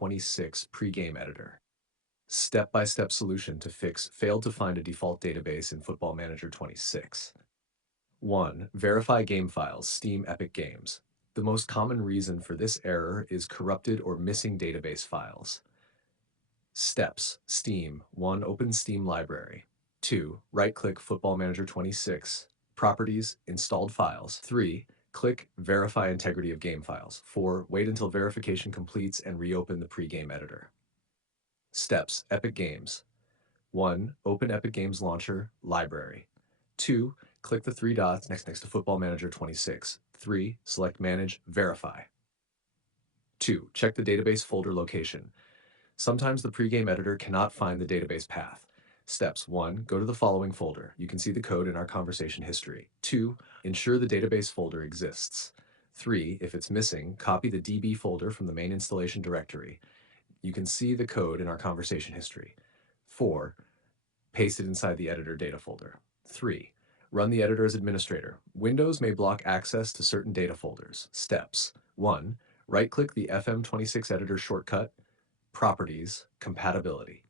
FM26 pregame editor. Step-by-step solution to fix failed to find a default database in Football Manager 26. 1. Verify game files, Steam Epic Games. The most common reason for this error is corrupted or missing database files. Steps: Steam. 1. Open Steam Library. 2. Right-click Football Manager 26. Properties, Installed Files. 3. Click Verify Integrity of Game Files. 4. Wait until verification completes and reopen the pregame editor. Steps: Epic Games. 1. Open Epic Games Launcher, Library. 2. Click the three dots next to Football Manager 26. 3. Select Manage, Verify. 2. Check the database folder location. Sometimes the pregame editor cannot find the database path. Steps: 1. Go to the following folder. You can see the code in our conversation history. 2. Ensure the database folder exists. 3. If it's missing, copy the DB folder from the main installation directory. You can see the code in our conversation history. 4. Paste it inside the editor data folder. 3. Run the editor as administrator. Windows may block access to certain data folders. Steps: 1. Right-click the FM26 editor shortcut, Properties, Compatibility.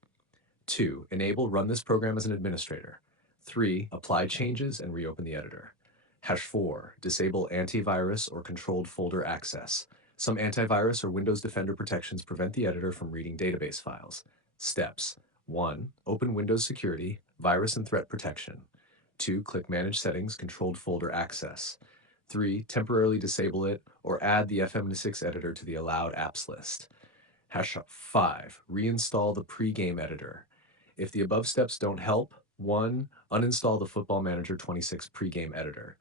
2. Enable Run this program as an administrator. 3. Apply changes and reopen the editor. #4. Disable antivirus or controlled folder access. Some antivirus or Windows Defender protections prevent the editor from reading database files. Steps: 1. Open Windows Security, Virus and Threat Protection. 2. Click Manage Settings, Controlled Folder Access. 3. Temporarily disable it or add the FM26 editor to the allowed apps list. #5. Reinstall the pregame editor. If the above steps don't help, 1. Uninstall the Football Manager 26 pregame editor.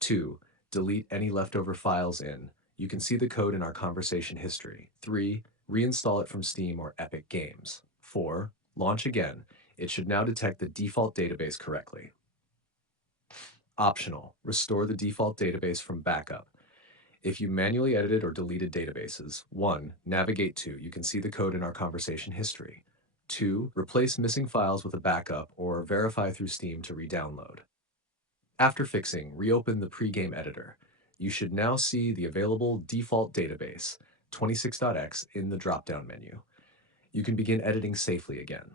2. Delete any leftover files in. You can see the code in our conversation history. 3. Reinstall it from Steam or Epic Games. 4. Launch again. It should now detect the default database correctly. Optional: restore the default database from backup. If you manually edited or deleted databases, 1. Navigate to. You can see the code in our conversation history. 2. Replace missing files with a backup or verify through Steam to re-download. After fixing, reopen the pregame editor. You should now see the available default database, 26.x, in the drop-down menu. You can begin editing safely again.